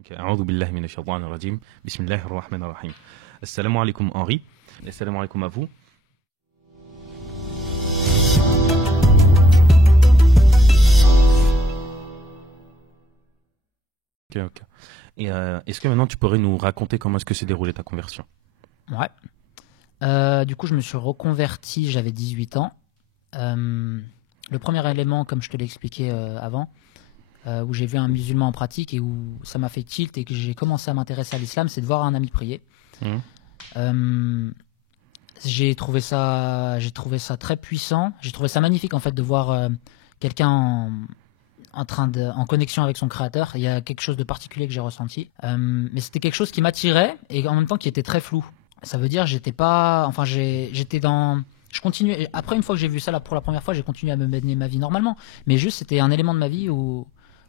Ok, أعوذ بالله من الشيطان الرجيم. بسم الله الرحمن الرحيم. Assalamu alaikum Henri. Assalamu alaikum à vous. Ok, ok. Et est-ce que maintenant tu pourrais nous raconter comment est-ce que s'est déroulée ta conversion? Ouais. Du coup, je me suis reconverti, j'avais 18 ans. Le premier élément, comme je te l'ai expliqué avant, où j'ai vu un musulman en pratique et où ça m'a fait tilt et que j'ai commencé à m'intéresser à l'islam, c'est de voir un ami prier. Mhm. J'ai trouvé ça très puissant. J'ai trouvé ça magnifique en fait de voir quelqu'un en connexion avec son créateur. Il y a quelque chose de particulier que j'ai ressenti. Mais c'était quelque chose qui m'attirait et en même temps qui était très flou. Ça veut dire j'étais pas, enfin j'étais dans, je continuais. Après une fois que j'ai vu ça là pour la première fois, j'ai continué à me mener ma vie normalement. Mais juste c'était un élément de ma vie où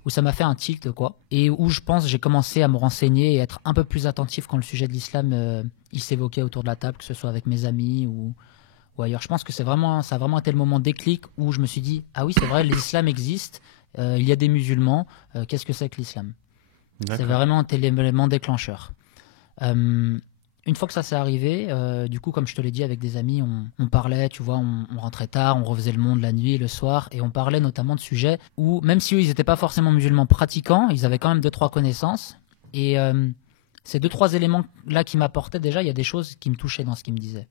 ça m'a fait un tilt quoi, et où je pense j'ai commencé à me renseigner et être un peu plus attentif quand le sujet de l'islam il s'évoquait autour de la table, que ce soit avec mes amis ou ailleurs. Je pense que ça a vraiment été le moment déclic où je me suis dit ah oui c'est vrai l'islam existe, il y a des musulmans, qu'est-ce que c'est que l'islam? C'est D'accord. vraiment un élément déclencheur. Une fois que ça s'est arrivé, du coup, comme je te l'ai dit, avec des amis, on parlait, tu vois, on rentrait tard, on refaisait le monde la nuit, le soir, et on parlait notamment de sujets où, même si eux, ils n'étaient pas forcément musulmans pratiquants, ils avaient quand même deux, trois connaissances. Et ces deux, trois éléments-là qui m'apportaient, déjà, il y a des choses qui me touchaient dans ce qu'ils me disaient.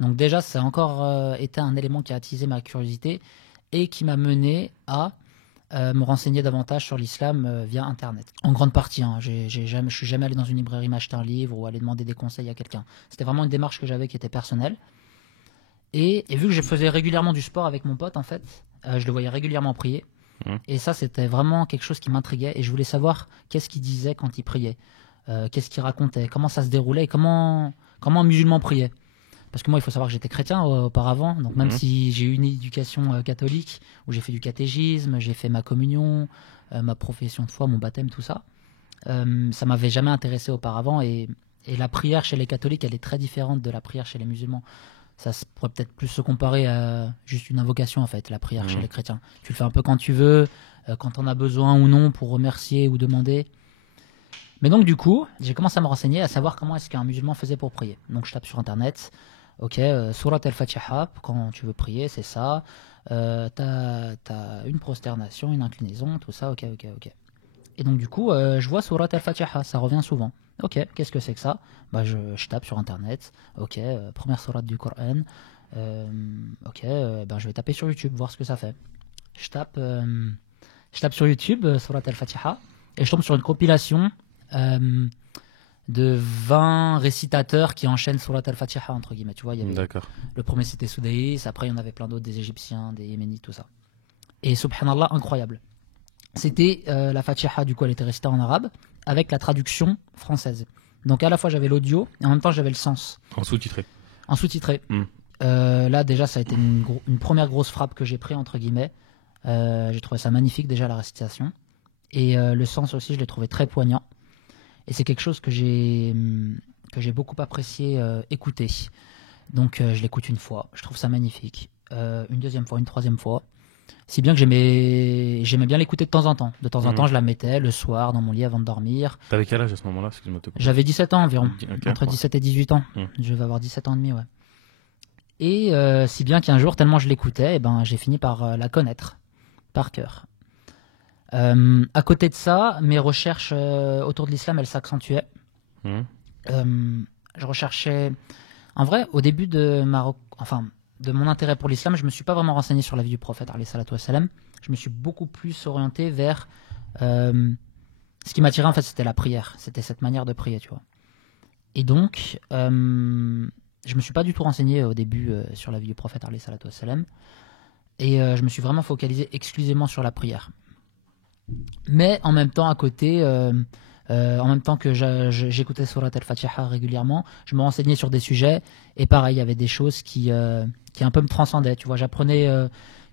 Donc déjà, ça a encore été un élément qui a attisé ma curiosité et qui m'a mené à me renseigner davantage sur l'islam via Internet. En grande partie, hein, je suis jamais allé dans une librairie m'acheter un livre ou aller demander des conseils à quelqu'un. C'était vraiment une démarche que j'avais qui était personnelle. Et vu que je faisais régulièrement du sport avec mon pote, en fait, je le voyais régulièrement prier. Mhm. Et ça, c'était vraiment quelque chose qui m'intriguait. Et je voulais savoir qu'est-ce qu'il disait quand il priait. Qu'est-ce qu'il racontait, comment ça se déroulait et comment un musulman priait. Parce que moi, il faut savoir que j'étais chrétien auparavant. Donc, même Mhm. si j'ai eu une éducation catholique, où j'ai fait du catéchisme, j'ai fait ma communion, ma profession de foi, mon baptême, tout ça, ça m'avait jamais intéressé auparavant. Et la prière chez les catholiques, elle est très différente de la prière chez les musulmans. Ça pourrait peut-être plus se comparer à juste une invocation, en fait, la prière chez Mhm. les chrétiens. Tu le fais un peu quand tu veux, quand on a besoin ou non pour remercier ou demander. Mais donc, du coup, j'ai commencé à me renseigner, à savoir comment est-ce qu'un musulman faisait pour prier. Donc, je tape sur Internet. Ok, Surat al-Fatiha, quand tu veux prier, c'est ça. T'as une prosternation, une inclinaison, tout ça, ok, ok, ok. Et donc du coup, je vois Surat al-Fatiha, ça revient souvent. Ok, qu'est-ce que c'est que ça? Bah, je tape sur Internet. Ok, première surat du Coran. Euh, ok, ben, je vais taper sur YouTube, voir ce que ça fait. Je tape, euh, je tape sur YouTube Surat al-Fatiha et je tombe sur une compilation euh, de 20 récitateurs qui enchaînent Surat al-Fatiha, entre guillemets. Tu vois, il y avait D'accord. le premier c'était Soudaïs, après il y en avait plein d'autres, des Égyptiens, des Yéménites, tout ça. Et subhanallah, incroyable. C'était la Fatiha, du coup elle était récitée en arabe, avec la traduction française. Donc à la fois j'avais l'audio, et en même temps j'avais le sens, En sous-titré. en sous-titré. Mhm. Là déjà ça a été une première grosse frappe que j'ai pris, entre guillemets. J'ai trouvé ça magnifique déjà la récitation. Et le sens aussi je l'ai trouvé très poignant. Et c'est quelque chose que j'ai beaucoup apprécié écouter. Donc je l'écoute une fois, je trouve ça magnifique. Une deuxième fois, une troisième fois. Si bien que j'aimais bien l'écouter de temps en temps. De temps en Mhm. temps, je la mettais le soir dans mon lit avant de dormir. T'avais quel âge à ce moment-là? Excuse-moi de te couper. J'avais 17 ans environ, Ok, entre ouais. 17 et 18 ans. Mhm. Je vais avoir 17 ans et demi, ouais. Et si bien qu'un jour, tellement je l'écoutais, eh ben, j'ai fini par la connaître, par cœur. À côté de ça, mes recherches autour de l'islam, elles s'accentuaient. Mhm. Je recherchais... En vrai, au début de de mon intérêt pour l'islam, je me suis pas vraiment renseigné sur la vie du prophète, alayhi salatu wassalam. Je me suis beaucoup plus orienté vers... ce qui m'attirait, en fait, c'était la prière. C'était cette manière de prier, tu vois. Et donc, je me suis pas du tout renseigné au début sur la vie du prophète, alayhi salatu wassalam. Et je me suis vraiment focalisé exclusivement sur la prière. Mais en même temps, à côté, en même temps que j'écoutais Surat al-Fatiha régulièrement, je me renseignais sur des sujets. Et pareil, il y avait des choses qui un peu me transcendaient. Tu vois, j'apprenais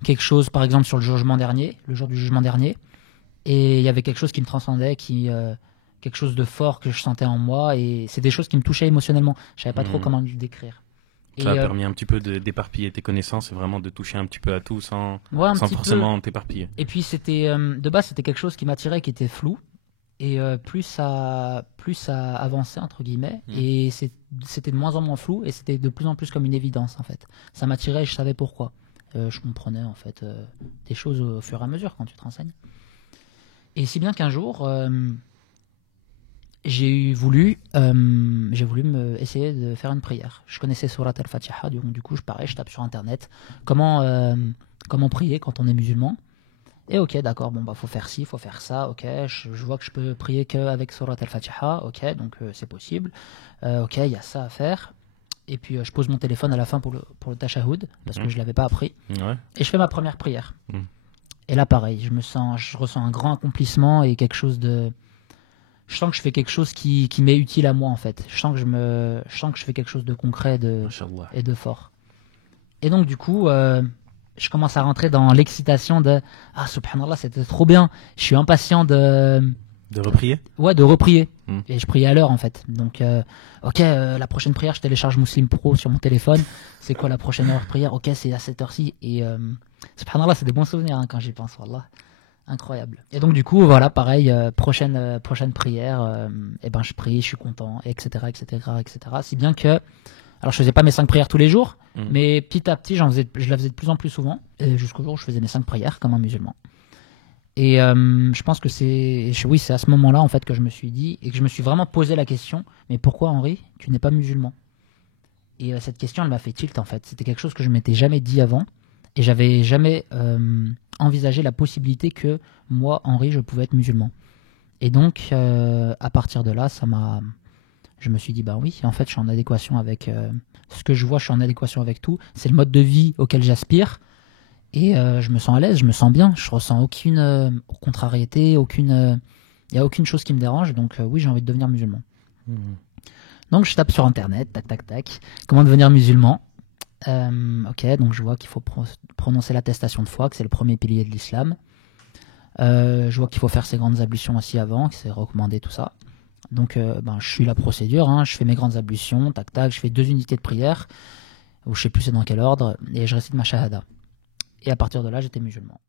quelque chose, par exemple, sur le jugement dernier, le jour du jugement dernier. Et il y avait quelque chose qui me transcendait, quelque chose de fort que je sentais en moi. Et c'est des choses qui me touchaient émotionnellement. Je savais pas trop Mhm. comment le décrire. Ça a Et permis un petit peu d'éparpiller tes connaissances et vraiment de toucher un petit peu à tout sans, ouais, un sans petit peu. forcément t'éparpiller. Et puis c'était de base, c'était quelque chose qui m'attirait, qui était flou. Et plus ça avançait, entre guillemets, et c'était de moins en moins flou, et c'était de plus en plus comme une évidence, en fait. Ça m'attirait et je savais pourquoi. Je comprenais, en fait, des choses au fur et à mesure quand tu te renseignes. Et si bien qu'un jour, j'ai voulu essayer de faire une prière. Je connaissais Surat al-Fatiha, du coup, je tape sur Internet comment prier quand on est musulman. Et ok, d'accord, bon, bah, faut faire ci, faut faire ça, ok, je vois que je peux prier qu'avec Surat al-Fatiha, ok, donc c'est possible. Ok, il y a ça à faire. Et puis je pose mon téléphone à la fin pour le tashahhud, parce que je l'avais pas appris. Ouais. Et je fais ma première prière. Et là, pareil, je ressens un grand accomplissement et quelque chose de. Je sens que je fais quelque chose qui m'est utile à moi, en fait. Je sens que je fais quelque chose de concret et de fort. Et donc, du coup, je commence à rentrer dans l'excitation de ah, subhanallah, c'était trop bien. Je suis impatient de reprier. Ouais, de reprier. Et je priais à l'heure, en fait. Donc, ok, la prochaine prière, je télécharge Muslim Pro sur mon téléphone. C'est quoi la prochaine heure de prière? Ok, c'est à cette heure-ci. Et subhanallah, c'est des bons souvenirs quand j'y pense, wallah. Incroyable. Et donc, du coup, voilà, pareil, prochaine prière, et ben, je prie, je suis content, etc., etc., etc. Si bien que. Alors, je faisais pas mes 5 prières tous les jours, mais petit à petit, je la faisais de plus en plus souvent, jusqu'au jour où je faisais mes 5 prières comme un musulman. Et je pense que c'est à ce moment-là, en fait, que je me suis dit, et que je me suis vraiment posé la question, mais pourquoi, Henri, tu n'es pas musulman? Et cette question, elle m'a fait tilt, en fait. C'était quelque chose que je m'étais jamais dit avant, et j'avais jamais envisagé la possibilité que moi, Henri, je pouvais être musulman. Et donc, à partir de là, je me suis dit, bah oui, en fait, je suis en adéquation avec ce que je vois, je suis en adéquation avec tout. C'est le mode de vie auquel j'aspire. Et je me sens à l'aise, je me sens bien. Je ressens aucune contrariété, il n'y a aucune chose qui me dérange. Donc oui, j'ai envie de devenir musulman. Donc je tape sur Internet, tac, tac, tac. Comment devenir musulman? Ok, donc je vois qu'il faut prononcer l'attestation de foi, que c'est le premier pilier de l'islam. Je vois qu'il faut faire ses grandes ablutions aussi avant, que c'est recommandé, tout ça. Donc, je suis la procédure, hein, je fais mes grandes ablutions, tac tac, je fais 2 unités de prière, ou je sais plus c'est dans quel ordre, et je récite ma shahada. Et à partir de là, j'étais musulman.